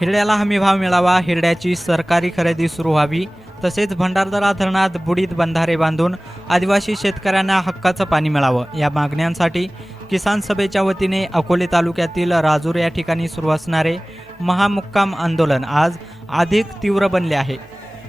हिरड्याला हमीभाव मिळावा हिरड्याची सरकारी खरेदी सुरू व्हावी. तसेच भंडारदरा धरणात बुडीत बंधारे बांधून आदिवासी शेतकऱ्यांना हक्काचं पाणी मिळावं. या मागण्यांसाठी किसान सभेच्या वतीने अकोले तालुक्यातील राजूर या ठिकाणी सुरू असणारे महामुक्काम आंदोलन आज अधिक तीव्र बनले आहे.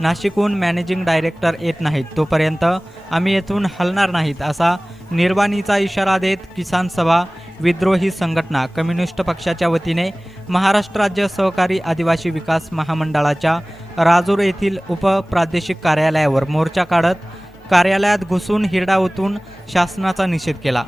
नाशिकहून मॅनेजिंग डायरेक्टर येत नाहीत. तोपर्यंत आम्ही येथून हलणार नाहीत असा निर्वाणीचा इशारा देत किसान सभा विद्रोही संघटना कम्युनिस्ट पक्षाच्या वतीने महाराष्ट्र राज्य सहकारी आदिवासी विकास महामंडळाच्या राजूर येथील उपप्रादेशिक कार्यालयावर मोर्चा काढत कार्यालयात घुसून हिरडा ओतून शासनाचा निषेध केला.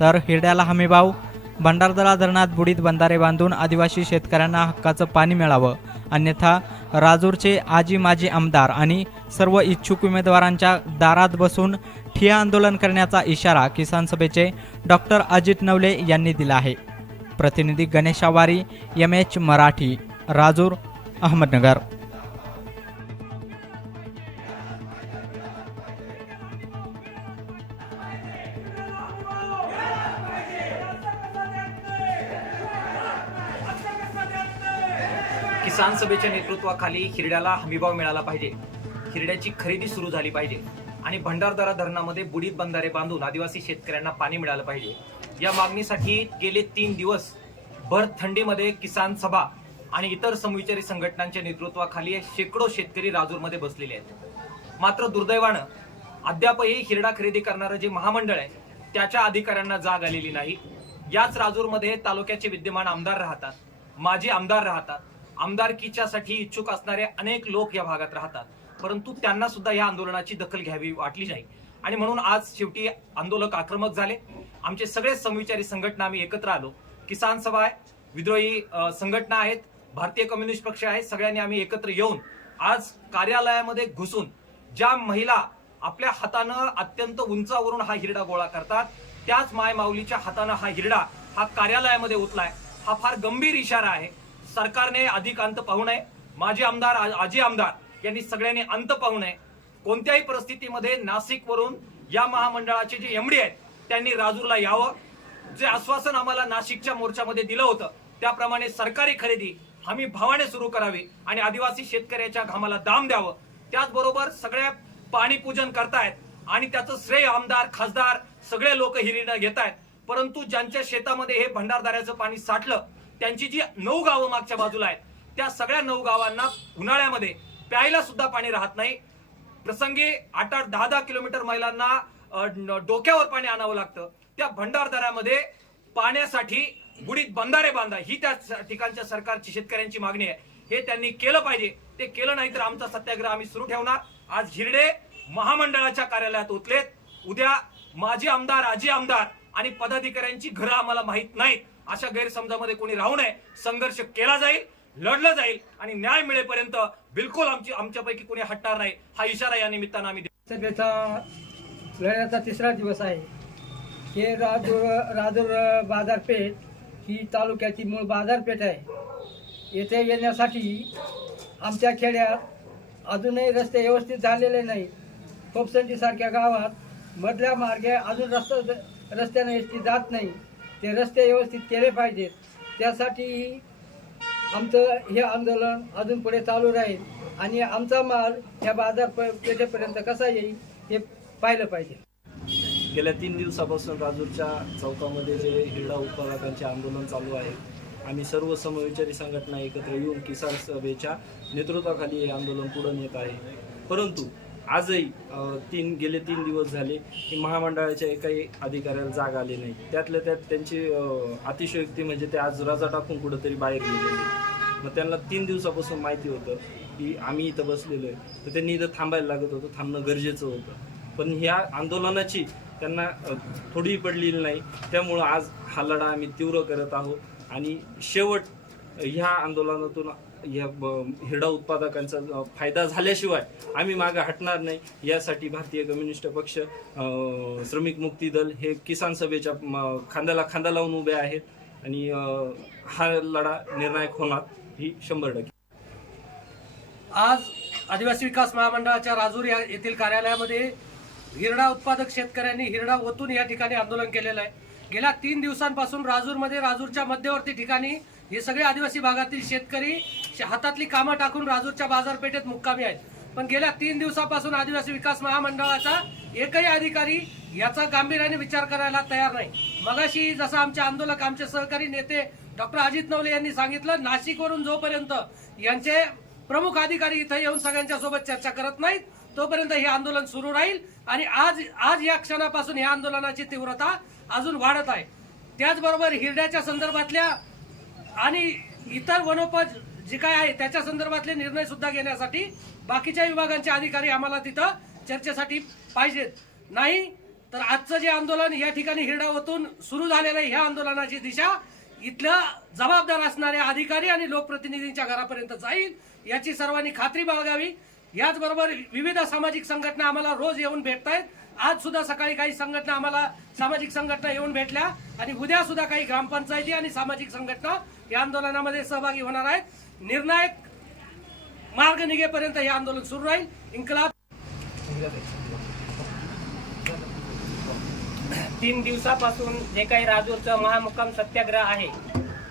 तर हिरड्याला हमीभाव भंडारदरा धरणात बुडीत बंधारे बांधून आदिवासी शेतकऱ्यांना हक्काचं पाणी मिळावं अन्यथा राजूरचे आजी माजी आमदार आणि सर्व इच्छुक उमेदवारांच्या दारात बसून ठिया आंदोलन करण्याचा इशारा किसान सभेचे डॉक्टर अजित नवले यांनी दिला आहे. प्रतिनिधी गणेश आवारी एम एच मराठी राजूर अहमदनगर. किसान सभेच्या नेतृत्वाखाली हिरड्याला हमीभाव मिळाला पाहिजे. हिरड्याची खरेदी सुरू झाली पाहिजे. आणि भंडारदरा धरणामध्ये बुडीत बंधारे बांधून आदिवासी शेतकऱ्यांना पाणी मिळालं पाहिजे. या मागणीसाठी गेले तीन दिवस भर थंडीमध्ये किसान सभा आणि इतर समविचारी संघटनांच्या नेतृत्वाखाली शेकडो शेतकरी राजूरमध्ये बसलेले आहेत. मात्र दुर्दैवानं अद्यापही हिरडा खरेदी करणारं जे महामंडळ आहे त्याच्या अधिकाऱ्यांना जाग आलेली नाही. याच राजूरमध्ये तालुक्याचे विद्यमान आमदार राहतात माजी आमदार राहतात आमदारकीच्यासाठी इच्छुक असणारे अनेक लोक या भागात राहतात. परंतु त्यांना सुद्धा या आंदोलनाची दखल घ्यावी वाटली नाही. आणि म्हणून आज शेवटी आंदोलक आक्रमक झाले. आमचे सगळे समविचारी संघटना आम्ही एकत्र आलो. किसान सभा आहे विद्रोही संघटना आहेत भारतीय कम्युनिस्ट पक्ष आहे सगळ्यांनी आम्ही एकत्र येऊन आज कार्यालयामध्ये घुसून ज्या महिला आपल्या हातानं अत्यंत उंचावरून हा हिरडा गोळा करतात त्याच माय माऊलीच्या हातानं हा हिरडा हा कार्यालयामध्ये उतलाय हा फार गंभीर इशारा आहे. सरकारने अधिक अंत पाहू नये. माजी आमदार आ- आजी आमदार यांनी सगळ्यांनी अंत पाहू नये. कोणत्याही परिस्थितीमध्ये नाशिकवरून या महामंडळाचे जे एमडी आहेत त्यांनी राजूरला यावं. जे आश्वासन आम्हाला नाशिकच्या मोर्चामध्ये दिलं होतं त्याप्रमाणे सरकारी खरेदी हमी भावाने सुरू करावी आणि आदिवासी शेतकऱ्याच्या घामाला दाम द्यावं. त्याचबरोबर सगळ्या पाणीपूजन करतायत आणि त्याचं श्रेय आमदार खासदार सगळे लोक हिरीनं घेत आहेत परंतु ज्यांच्या शेतामध्ये हे भंडारदाऱ्याचं पाणी साठलं त्यांची जी नऊ गावं मागच्या बाजूला आहेत त्या सगळ्या नऊ गावांना उन्हाळ्यामध्ये प्यायला सुद्धा पाणी राहत नाही. प्रसंगी आठ आठ दहा दहा किलोमीटर महिलांना डोक्यावर पाणी आणावं लागतं. त्या भंडारदाऱ्यामध्ये पाण्यासाठी बुडीत बंधारे बांधा. ही त्या ठिकाणच्या सरकारची शेतकऱ्यांची मागणी आहे. हे त्यांनी केलं पाहिजे. ते केलं नाही तर आमचा सत्याग्रह आम्ही सुरू ठेवणार. आज हिरडे महामंडळाच्या कार्यालयात उतलेत उद्या माजी आमदार आजी आमदार आणि पदाधिकाऱ्यांची घरं आम्हाला माहीत नाहीत. अशा गैरसमजामध्ये कोणी राहू नये. संघर्ष केला जाईल लढलं जाईल आणि न्याय मिळेपर्यंत बिलकुल आमची आमच्यापैकी कोणी हटणार नाही. हा इशारा या निमित्तानं आम्ही देतो. सभेचा लढ्याचा तिसरा दिवस आहे. हे राजूर राजूर बाजारपेठ ही तालुक्याची मूळ बाजारपेठ आहे. येथे येण्यासाठी आमच्या खेड्यात अजूनही रस्ते व्यवस्थित झालेले नाही खोपसंजीसारख्या गावात मधल्या मार्गे अजून रस्ता रस्त्याने एस टी जात नाही. ते रस्ते व्यवस्थित केले पाहिजेत. त्यासाठी आमचं हे आंदोलन अजून पुढे चालू राहील आणि आमचा माल या बाजार प- पेठेपर्यंत कसा येईल हे पाहिलं पाहिजे. गेल्या तीन दिवसापासून राजूरच्या चौकामध्ये जे हिरडा उत्पादकांचे आंदोलन चालू आहे आम्ही सर्व समविचारी संघटना एकत्र येऊन किसान सभेच्या नेतृत्वाखाली हे आंदोलन पुढे नेत आहे. परंतु आजही तीन गेले तीन दिवस झाले की महामंडळाच्या एकाही अधिकाऱ्याला जाग आली नाही. त्यातल्या त्यात त्यांची अतिशयोक्ती म्हणजे ते आज रजा टाकून कुठंतरी बाहेर गेलेले. मग त्यांना तीन दिवसापासून माहिती होतं की आम्ही इथं बसलेलो आहे. तर त्यांनी इथं थांबायला लागत होतं थांबणं गरजेचं होतं. पण ह्या आंदोलनाची त्यांना थोडीही थोडी पडलेली नाही. त्यामुळं आज हा लढा आम्ही तीव्र करत आहोत. आणि शेवट ह्या आंदोलनातून या हिरडा उत्पादकांचा फायदा झाल्याशिवाय आम्ही मागे हटणार नाही. यासाठी भारतीय कम्युनिस्ट पक्ष श्रमिक मुक्ती दल हे किसान सभेच्या खांद्याला खांदा लावून उभे आहेत. आणि हा लढा निर्णायक होणार ही शंभर टक्के. आज आदिवासी विकास महामंडळाच्या राजूर या येथील कार्यालयामध्ये हिरडा उत्पादक शेतकऱ्यांनी हिरडा ओतून या ठिकाणी आंदोलन केलेलं आहे. गेल्या तीन दिवसांपासून राजूरमध्ये राजूरच्या मध्यवर्ती ठिकाणी हे सगळे आदिवासी भागातील शेतकरी हातातली कामं टाकून राजूरच्या बाजारपेठेत मुक्कामी आहेत. पण गेल्या तीन दिवसापासून आदिवासी विकास महामंडळाचा एकही अधिकारी याचा गांभीर्याने विचार करायला तयार नाही. मगाशी जसं आमचे आंदोलक आमचे सहकारी नेते डॉक्टर अजित नवले यांनी सांगितलं नाशिकवरून जोपर्यंत यांचे प्रमुख अधिकारी इथं येऊन सगळ्यांच्या सोबत चर्चा करत नाहीत तोपर्यंत हे आंदोलन सुरू राहील आणि आज आज या क्षणापासून या आंदोलनाची तीव्रता अजून वाढत आहे. त्याचबरोबर हिरड्याच्या संदर्भातल्या आणि इतर वनोपज जे काय आहे त्याच्या संदर्भातले निर्णय सुद्धा घेण्यासाठी बाकीच्या विभागांचे अधिकारी आम्हाला तिथं चर्चेसाठी पाहिजेत. नाही तर आजचं जे आंदोलन या ठिकाणी हिरडावतून सुरू झालेलं आहे ह्या आंदोलनाची दिशा इथल्या जबाबदार असणाऱ्या अधिकारी आणि लोकप्रतिनिधींच्या घरापर्यंत जाईल याची सर्वांनी खात्री बाळगावी. याचबरोबर विविध सामाजिक संघटना आम्हाला रोज येऊन भेटतायत. आज सुद्धा सकाळी काही संघटना आम्हाला सामाजिक संघटना येऊन भेटल्या आणि उद्या सुद्धा काही ग्रामपंचायती आणि सामाजिक संघटना या आंदोलनामध्ये सहभागी होणार आहेत. निर्णायक मार्ग निघेपर्यंत हे आंदोलन सुरू राहील. इन्कलाब तीन दिवसापासून जे काही राजूरचं महामुक्काम सत्याग्रह आहे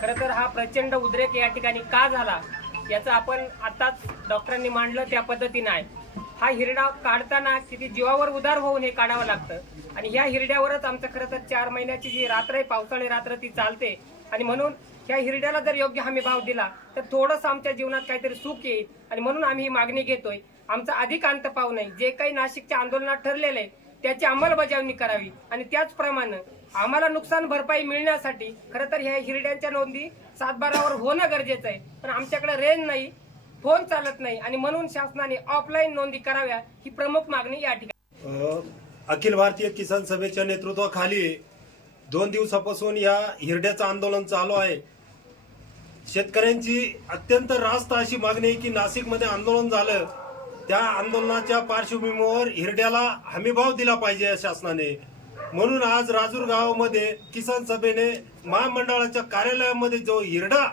खरं तर हा प्रचंड उद्रेक या ठिकाणी का झाला याचं आपण आताच डॉक्टरांनी मांडलं त्या पद्धतीनं आहे. हा हिरडा काढताना किती जीवावर उदार होऊन हे काढावं लागतं. आणि ह्या हिरड्यावरच आमचं खरं तर चार महिन्याची जी रात्र आहे पावसाळी रात्र ती चालते. आणि म्हणून ह्या हिरड्याला जर योग्य हमी भाव दिला तर थोडंसं आमच्या जीवनात काहीतरी सुख येईल. आणि म्हणून आम्ही ही मागणी घेतोय. आमचा अधिक अंत पाहू नये जे काही नाशिकच्या आंदोलनात ठरलेलं आहे त्याची अंमलबजावणी करावी. आणि त्याचप्रमाणे आम्हाला नुकसान भरपाई मिळण्यासाठी खरं तर ह्या हिरड्यांच्या नोंदी सातबारावर होणं गरजेचं आहे. पण आमच्याकडे रेंज नाही फोन चालत नाही. आणि म्हणून शासनाने ऑफलाईन नोंदी कराव्या ही प्रमुख मागणी या ठिकाणी. अखिल भारतीय किसान सभेच्या नेतृत्वाखाली दोन दिवसापासून या हिरड्याचं आंदोलन चालू आहे. शेतकऱ्यांची अत्यंत रास्त अशी मागणी आहे की नाशिकमध्ये आंदोलन झालं. त्या आंदोलनाच्या पार्श्वभूमीवर हिरड्याला हमीभाव दिला पाहिजे या शासनाने. म्हणून आज राजूर गावामध्ये किसान सभेने महामंडळाच्या कार्यालयामध्ये जो हिरडा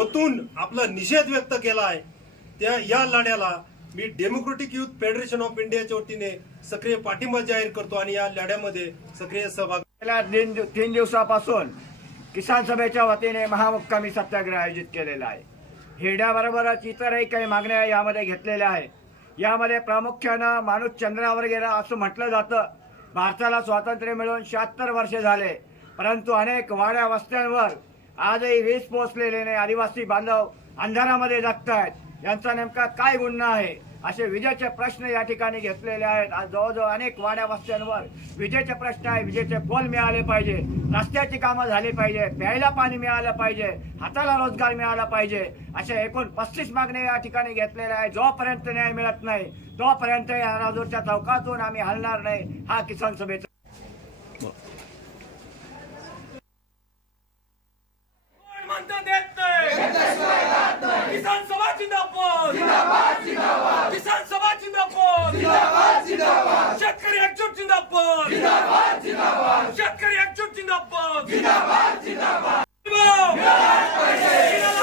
ओतून आपला निषेध व्यक्त केला आहे त्या या लढ्याला मी डेमोक्रेटिक युथ फेडरेशन ऑफ इंडियाच्या वतीने सक्रिय पाठिंबा जाहीर करतो आणि या लढ्यामध्ये सक्रिय सहभाग तीन तीन दिवसापासून किसान सभेच्या वतीने महामुक्कामी सत्याग्रह आयोजित केलेला आहे. हिरड्याबरोबरच इतरही काही मागण्या यामध्ये घेतलेल्या आहेत. यामध्ये प्रामुख्यानं माणूस चंद्रावर गेला असं म्हटलं जातं. भारताला स्वातंत्र्य मिळून शहात्तर वर्षे झाले. परंतु अनेक वाड्या वस्त्यांवर आजही वीज पोहोचलेले नाही. आदिवासी बांधव अंधारामध्ये जगत आहेत यांचा नेमका काय गुन्हा आहे? असे विजेचे प्रश्न या ठिकाणी घेतलेले आहेत. आज जवळजवळ अनेक वाड्या वस्त्यांवर विजेचे प्रश्न आहे. विजेचे पोल मिळाले पाहिजे. रस्त्याची कामं झाली पाहिजे. प्यायला पाणी मिळालं पाहिजे. हाताला रोजगार मिळाला पाहिजे. अशा एकूण पस्तीस मागण्या या ठिकाणी घेतलेल्या आहेत. जोपर्यंत न्याय मिळत नाही तोपर्यंत या राजूरच्या चौकातून आम्ही हलणार नाही. हा किसान सभेचा कोण म्हणतं देत नाही किसान सभा जिंदाबाद किसान सभा जिंदाबाद शेतकरी एकजूट जिंदाबाद शेतकरी एकजूट जिंदाबाद हमीभाव! हिराला